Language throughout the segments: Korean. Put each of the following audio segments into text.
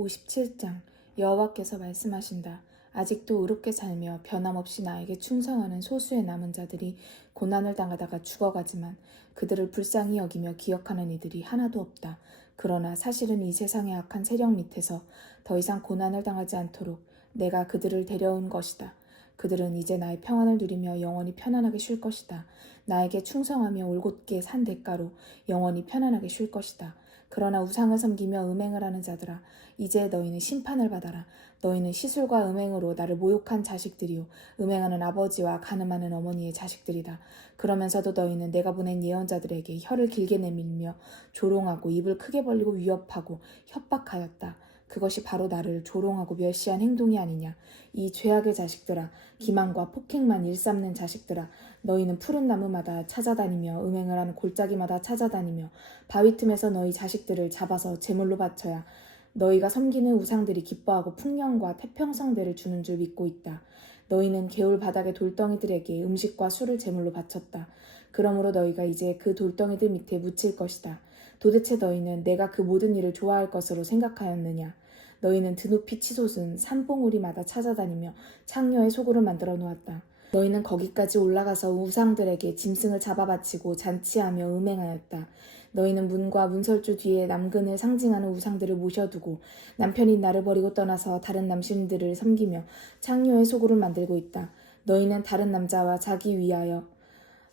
57장 여호와께서 말씀하신다. 아직도 의롭게 살며 변함없이 나에게 충성하는 소수의 남은 자들이 고난을 당하다가 죽어가지만 그들을 불쌍히 여기며 기억하는 이들이 하나도 없다. 그러나 사실은 이 세상의 악한 세력 밑에서 더 이상 고난을 당하지 않도록 내가 그들을 데려온 것이다. 그들은 이제 나의 평안을 누리며 영원히 편안하게 쉴 것이다. 나에게 충성하며 올곧게 산 대가로 영원히 편안하게 쉴 것이다. 그러나 우상을 섬기며 음행을 하는 자들아, 이제 너희는 심판을 받아라. 너희는 시술과 음행으로 나를 모욕한 자식들이요 음행하는 아버지와 간음하는 어머니의 자식들이다. 그러면서도 너희는 내가 보낸 예언자들에게 혀를 길게 내밀며 조롱하고 입을 크게 벌리고 위협하고 협박하였다. 그것이 바로 나를 조롱하고 멸시한 행동이 아니냐. 이 죄악의 자식들아, 기만과 폭행만 일삼는 자식들아, 너희는 푸른 나무마다 찾아다니며 음행을 하는 골짜기마다 찾아다니며 바위 틈에서 너희 자식들을 잡아서 제물로 바쳐야 너희가 섬기는 우상들이 기뻐하고 풍년과 태평성대를 주는 줄 믿고 있다. 너희는 개울 바닥의 돌덩이들에게 음식과 술을 제물로 바쳤다. 그러므로 너희가 이제 그 돌덩이들 밑에 묻힐 것이다. 도대체 너희는 내가 그 모든 일을 좋아할 것으로 생각하였느냐? 너희는 드높이 치솟은 산봉우리마다 찾아다니며 창녀의 소굴을 만들어 놓았다. 너희는 거기까지 올라가서 우상들에게 짐승을 잡아바치고 잔치하며 음행하였다. 너희는 문과 문설주 뒤에 남근을 상징하는 우상들을 모셔두고 남편이 나를 버리고 떠나서 다른 남신들을 섬기며 창녀의 소굴을 만들고 있다. 너희는 다른 남자와 자기 위하여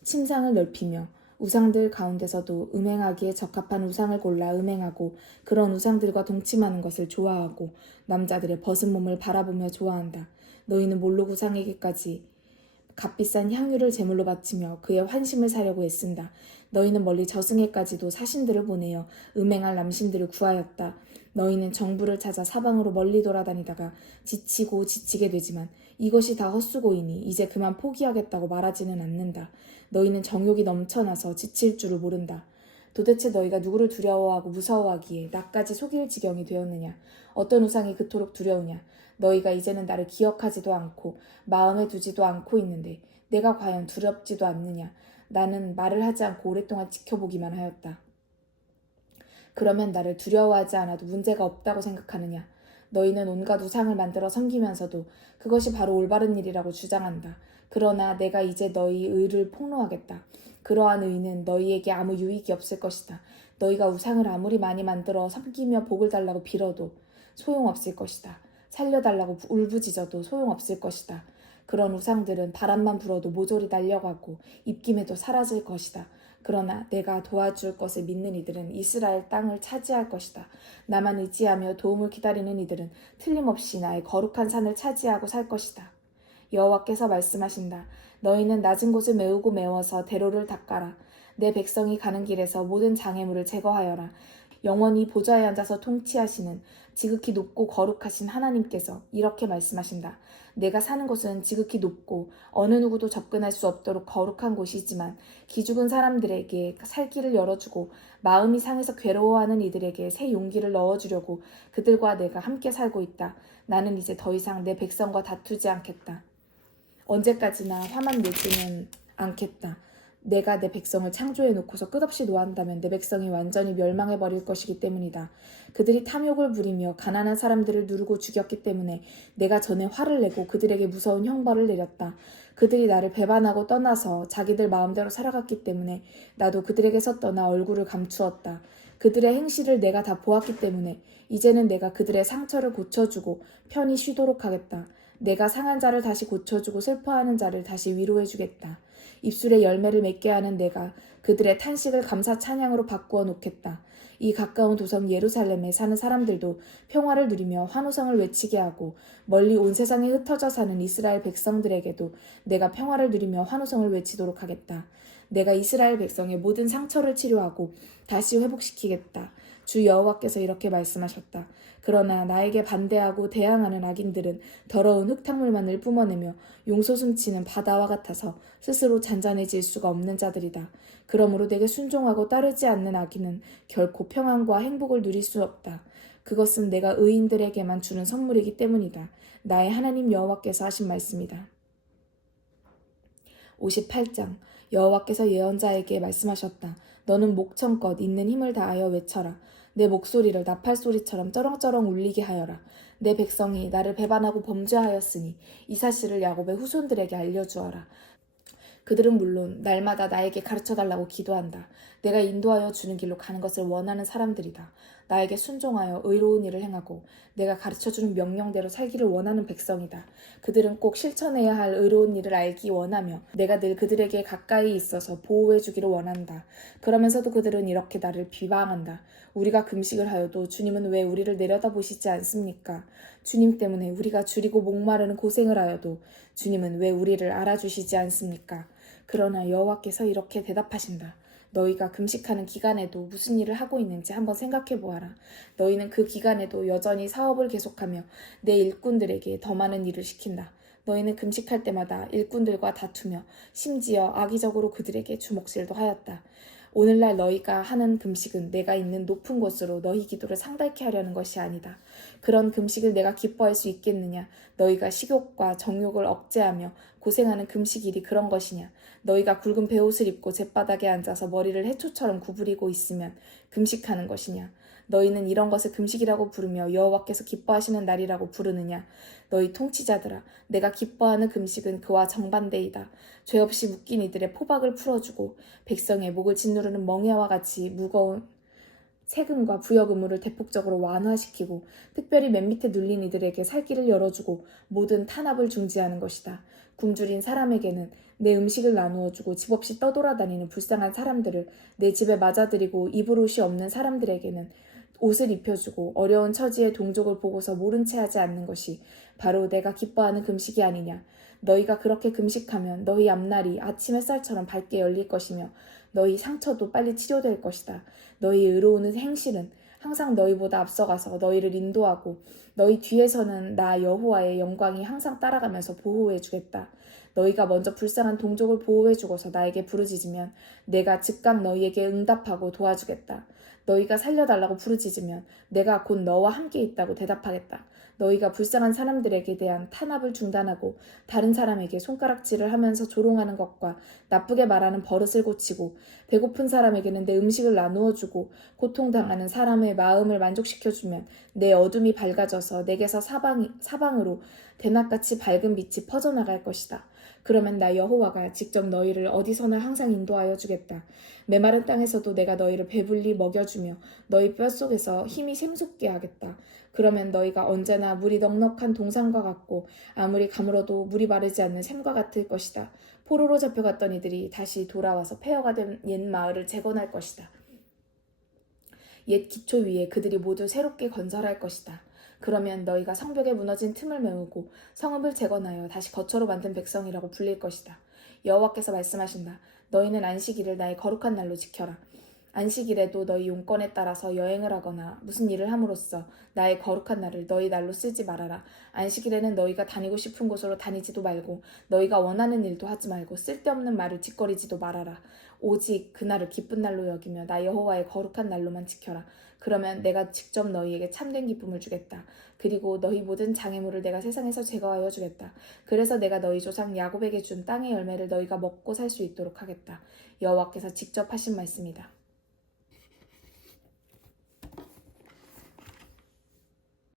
침상을 넓히며 우상들 가운데서도 음행하기에 적합한 우상을 골라 음행하고 그런 우상들과 동침하는 것을 좋아하고 남자들의 벗은 몸을 바라보며 좋아한다. 너희는 몰록 우상에게까지 값비싼 향유를 제물로 바치며 그의 환심을 사려고 애쓴다. 너희는 멀리 저승에까지도 사신들을 보내어 음행할 남신들을 구하였다. 너희는 정부를 찾아 사방으로 멀리 돌아다니다가 지치고 지치게 되지만 이것이 다 헛수고이니 이제 그만 포기하겠다고 말하지는 않는다. 너희는 정욕이 넘쳐나서 지칠 줄을 모른다. 도대체 너희가 누구를 두려워하고 무서워하기에 나까지 속일 지경이 되었느냐? 어떤 우상이 그토록 두려우냐? 너희가 이제는 나를 기억하지도 않고 마음에 두지도 않고 있는데 내가 과연 두렵지도 않느냐? 나는 말을 하지 않고 오랫동안 지켜보기만 하였다. 그러면 나를 두려워하지 않아도 문제가 없다고 생각하느냐? 너희는 온갖 우상을 만들어 섬기면서도 그것이 바로 올바른 일이라고 주장한다. 그러나 내가 이제 너희 의를 폭로하겠다. 그러한 의는 너희에게 아무 유익이 없을 것이다. 너희가 우상을 아무리 많이 만들어 섬기며 복을 달라고 빌어도 소용없을 것이다. 살려달라고 울부짖어도 소용없을 것이다. 그런 우상들은 바람만 불어도 모조리 날려가고 입김에도 사라질 것이다. 그러나 내가 도와줄 것을 믿는 이들은 이스라엘 땅을 차지할 것이다. 나만 의지하며 도움을 기다리는 이들은 틀림없이 나의 거룩한 산을 차지하고 살 것이다. 여호와께서 말씀하신다. 너희는 낮은 곳을 메우고 메워서 대로를 닦아라. 내 백성이 가는 길에서 모든 장애물을 제거하여라. 영원히 보좌에 앉아서 통치하시는 지극히 높고 거룩하신 하나님께서 이렇게 말씀하신다. 내가 사는 곳은 지극히 높고 어느 누구도 접근할 수 없도록 거룩한 곳이지만 기죽은 사람들에게 살 길을 열어주고 마음이 상해서 괴로워하는 이들에게 새 용기를 넣어주려고 그들과 내가 함께 살고 있다. 나는 이제 더 이상 내 백성과 다투지 않겠다. 언제까지나 화만 내지는 않겠다. 내가 내 백성을 창조해 놓고서 끝없이 노한다면 내 백성이 완전히 멸망해버릴 것이기 때문이다. 그들이 탐욕을 부리며 가난한 사람들을 누르고 죽였기 때문에 내가 전에 화를 내고 그들에게 무서운 형벌을 내렸다. 그들이 나를 배반하고 떠나서 자기들 마음대로 살아갔기 때문에 나도 그들에게서 떠나 얼굴을 감추었다. 그들의 행실을 내가 다 보았기 때문에 이제는 내가 그들의 상처를 고쳐주고 편히 쉬도록 하겠다. 내가 상한 자를 다시 고쳐주고 슬퍼하는 자를 다시 위로해주겠다. 입술에 열매를 맺게 하는 내가 그들의 탄식을 감사 찬양으로 바꾸어 놓겠다. 이 가까운 도성 예루살렘에 사는 사람들도 평화를 누리며 환호성을 외치게 하고 멀리 온 세상에 흩어져 사는 이스라엘 백성들에게도 내가 평화를 누리며 환호성을 외치도록 하겠다. 내가 이스라엘 백성의 모든 상처를 치료하고 다시 회복시키겠다. 주 여호와께서 이렇게 말씀하셨다. 그러나 나에게 반대하고 대항하는 악인들은 더러운 흙탕물만을 뿜어내며 용솟음치는 바다와 같아서 스스로 잔잔해질 수가 없는 자들이다. 그러므로 내게 순종하고 따르지 않는 악인은 결코 평안과 행복을 누릴 수 없다. 그것은 내가 의인들에게만 주는 선물이기 때문이다. 나의 하나님 여호와께서 하신 말씀이다. 58장 여호와께서 예언자에게 말씀하셨다. 너는 목청껏 있는 힘을 다하여 외쳐라. 내 목소리를 나팔소리처럼 쩌렁쩌렁 울리게 하여라. 내 백성이 나를 배반하고 범죄하였으니 이 사실을 야곱의 후손들에게 알려주어라. 그들은 물론 날마다 나에게 가르쳐달라고 기도한다. 내가 인도하여 주는 길로 가는 것을 원하는 사람들이다. 나에게 순종하여 의로운 일을 행하고 내가 가르쳐주는 명령대로 살기를 원하는 백성이다. 그들은 꼭 실천해야 할 의로운 일을 알기 원하며 내가 늘 그들에게 가까이 있어서 보호해 주기를 원한다. 그러면서도 그들은 이렇게 나를 비방한다. 우리가 금식을 하여도 주님은 왜 우리를 내려다보시지 않습니까? 주님 때문에 우리가 줄이고 목마르는 고생을 하여도 주님은 왜 우리를 알아주시지 않습니까? 그러나 여호와께서 이렇게 대답하신다. 너희가 금식하는 기간에도 무슨 일을 하고 있는지 한번 생각해 보아라. 너희는 그 기간에도 여전히 사업을 계속하며 내 일꾼들에게 더 많은 일을 시킨다. 너희는 금식할 때마다 일꾼들과 다투며 심지어 악의적으로 그들에게 주먹질도 하였다. 오늘날 너희가 하는 금식은 내가 있는 높은 곳으로 너희 기도를 상달케 하려는 것이 아니다. 그런 금식을 내가 기뻐할 수 있겠느냐? 너희가 식욕과 정욕을 억제하며 고생하는 금식일이 그런 것이냐? 너희가 굵은 베옷을 입고 잿바닥에 앉아서 머리를 해초처럼 구부리고 있으면 금식하는 것이냐? 너희는 이런 것을 금식이라고 부르며 여호와께서 기뻐하시는 날이라고 부르느냐? 너희 통치자들아, 내가 기뻐하는 금식은 그와 정반대이다. 죄 없이 묶인 이들의 포박을 풀어주고 백성의 목을 짓누르는 멍에와 같이 무거운 세금과 부역 의무를 대폭적으로 완화시키고 특별히 맨 밑에 눌린 이들에게 살 길을 열어주고 모든 탄압을 중지하는 것이다. 굶주린 사람에게는 내 음식을 나누어주고 집 없이 떠돌아다니는 불쌍한 사람들을 내 집에 맞아들이고 입을 옷이 없는 사람들에게는 옷을 입혀주고 어려운 처지의 동족을 보고서 모른 채 하지 않는 것이 바로 내가 기뻐하는 금식이 아니냐. 너희가 그렇게 금식하면 너희 앞날이 아침 햇살처럼 밝게 열릴 것이며 너희 상처도 빨리 치료될 것이다. 너희 의로운 행실은 항상 너희보다 앞서가서 너희를 인도하고 너희 뒤에서는 나 여호와의 영광이 항상 따라가면서 보호해 주겠다. 너희가 먼저 불쌍한 동족을 보호해 주고서 나에게 부르짖으면 내가 즉각 너희에게 응답하고 도와주겠다. 너희가 살려달라고 부르짖으면 내가 곧 너와 함께 있다고 대답하겠다. 너희가 불쌍한 사람들에게 대한 탄압을 중단하고 다른 사람에게 손가락질을 하면서 조롱하는 것과 나쁘게 말하는 버릇을 고치고 배고픈 사람에게는 내 음식을 나누어 주고 고통당하는 사람의 마음을 만족시켜주면 내 어둠이 밝아져서 내게서 사방으로 대낮같이 밝은 빛이 퍼져나갈 것이다. 그러면 나 여호와가 직접 너희를 어디서나 항상 인도하여 주겠다. 메마른 땅에서도 내가 너희를 배불리 먹여주며 너희 뼛속에서 힘이 샘솟게 하겠다. 그러면 너희가 언제나 물이 넉넉한 동산과 같고 아무리 가물어도 물이 마르지 않는 샘과 같을 것이다. 포로로 잡혀갔던 이들이 다시 돌아와서 폐허가 된 옛 마을을 재건할 것이다. 옛 기초 위에 그들이 모두 새롭게 건설할 것이다. 그러면 너희가 성벽에 무너진 틈을 메우고 성읍을 재건하여 다시 거처로 만든 백성이라고 불릴 것이다. 여호와께서 말씀하신다. 너희는 안식일을 나의 거룩한 날로 지켜라. 안식일에도 너희 용건에 따라서 여행을 하거나 무슨 일을 함으로써 나의 거룩한 날을 너희 날로 쓰지 말아라. 안식일에는 너희가 다니고 싶은 곳으로 다니지도 말고 너희가 원하는 일도 하지 말고 쓸데없는 말을 짓거리지도 말아라. 오직 그날을 기쁜 날로 여기며 나 여호와의 거룩한 날로만 지켜라. 그러면 내가 직접 너희에게 참된 기쁨을 주겠다. 그리고 너희 모든 장애물을 내가 세상에서 제거하여 주겠다. 그래서 내가 너희 조상 야곱에게 준 땅의 열매를 너희가 먹고 살 수 있도록 하겠다. 여호와께서 직접 하신 말씀이다.